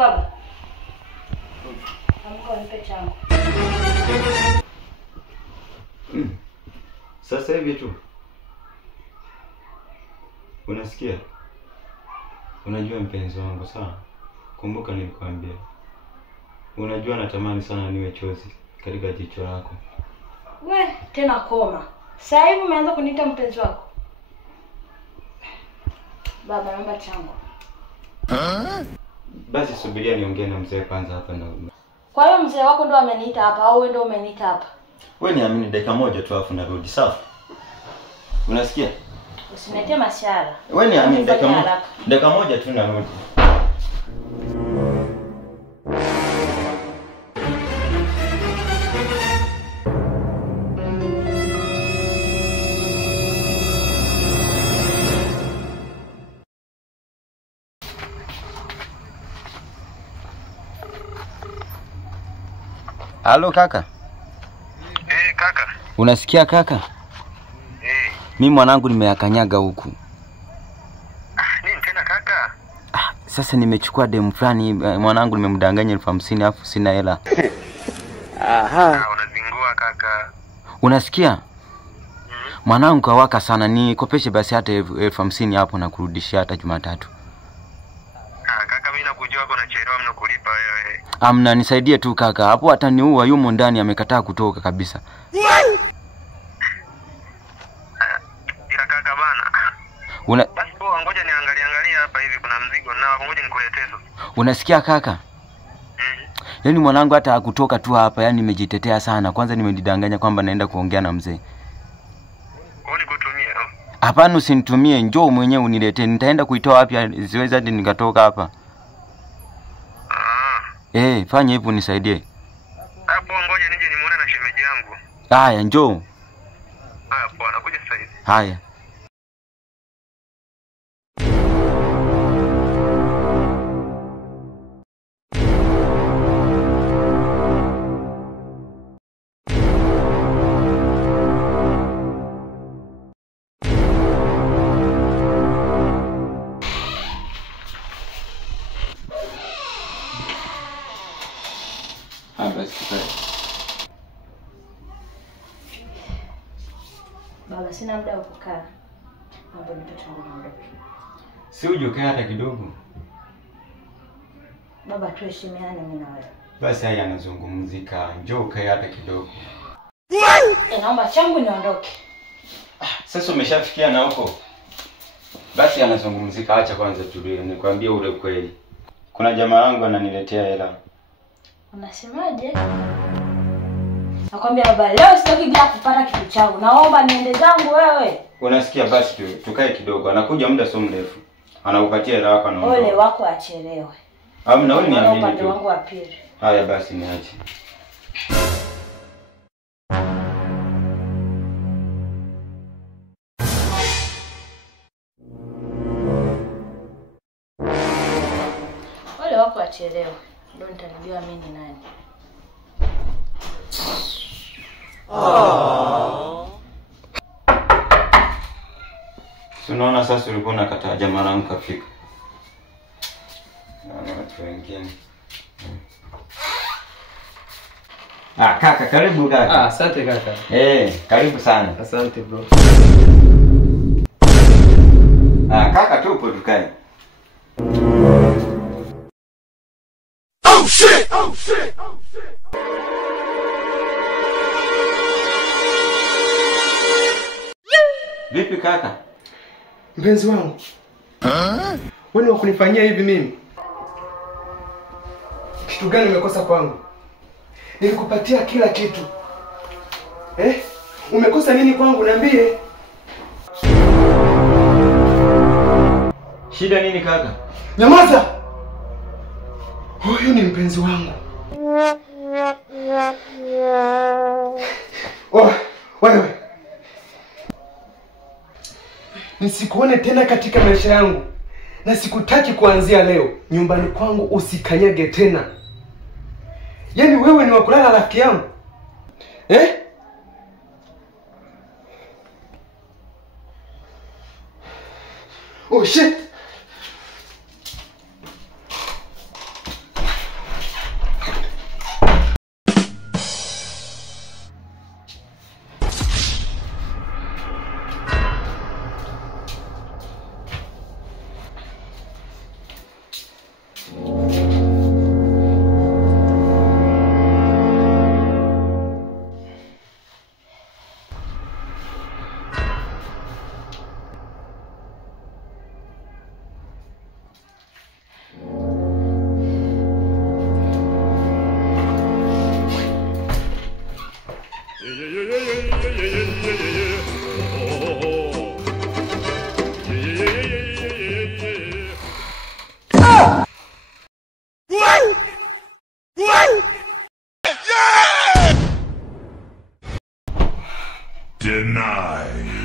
baba. Amka nipe changu. Sasa hivi tu. Unasikia? Unajua mpenzi wangu sawa? Kumbuka nilikwambia. Unajua natamani sana niwe chozi katika jicho lako. We, tena koma. Sasa hivi umeanza kuniita mpenzi wako. Baba, naomba changu. Basi subiria niongee na mzee kwanza hapa na. Kwa hiyo mzee wako ndo ameniita hapa au wewe ndo umeniita hapa? Wewe niamini dakika moja tu afu narudi, sawa? Unasikia? Usiniletee mashara. Wewe niamini dakika moja tu narudi. Halo kaka. Kaka. Unasikia kaka? Mimi mwanangu nimeyakanyaga huku. Nini tena kaka? Sasa nimechukua demu fulani mwanangu nimemdanganya 50,000 afu sina hela. Unazingua kaka. Unasikia? Mwanangu kawaka sana, nikopeshe basi hata 50,000 hapo na kurudishia hata Jumatatu. Kaka mimi nakujua uko unachelewa mno kulipa wewe. Amna nisaidie tu kaka. Hapo ataniua yumo ndani amekataa kutoka kabisa. Ila kaka bana. Basi poa ngoja niangalie hapa hivi kuna mzigo nao ngoja nikuletee sasa. Unasikia kaka? Yaani mwanangu hata hakutoka tu hapa, yani nimejitetea sana. Kwanza nimejidanganya kwamba naenda kuongea na mzee. Nikutumie? Hapana usinitumie, njoo mwenyewe uniletee. Nitaenda kuitoa wapi siwezi hadi nikatoka hapa. Fanya hivyo nisaidie. Hapo ngoja nije nimuone na shemeji yangu. Haya njoo. Haya poa nakuja sasa hivi. Haya. Baba, sina muda wa kukaa. Mambo ni changu ndogo. Si ujoke hata kidogo. Baba, tuheshimiane mimi na wewe. Basi haya anazungumzika. Njoo kae hata kidogo. Naomba changu niondoke. Sasa umeshafikia na huko. Basi anazungumzika, acha kwanza tulie. Nikwambie ule ukweli. Kuna jamaa wangu ananiletea hela. Unasemaje? Nakwambia baba, leo sitaki bila kupata kitu changu. Naomba niende zangu wewe. Unasikia basi tukae kidogo. Anakuja muda sio mrefu. Anaupatia hela yako na ole wako achelewe. Amna wewe niamini tu. Upande wangu wa pili. Haya basi niache. Ole wako achelewe. Ndio nitajua mimi ni nani. Unaona sasa ulikuwa unakataa jamaa langu kafika. Na watu wengine. Kaka karibu kaka. Asante kaka. Karibu sana. Asante bro. Kaka tupo tukae. Oh shit! Oh shit! Oh shit! Vipi kaka? Mpenzi wangu. Wewe wakunifanyia hivi mimi? Kitu gani umekosa kwangu? Nilikupatia kila kitu. Umekosa nini kwangu niambie? Shida nini kaka? Nyamaza. Huyu ni mpenzi wangu. Wewe. Nisikuone tena katika maisha yangu. Na sikutaki kuanzia leo. Nyumbani kwangu usikanyage tena. Yaani wewe ni wakulala rafiki yangu? Oh shit. Denied.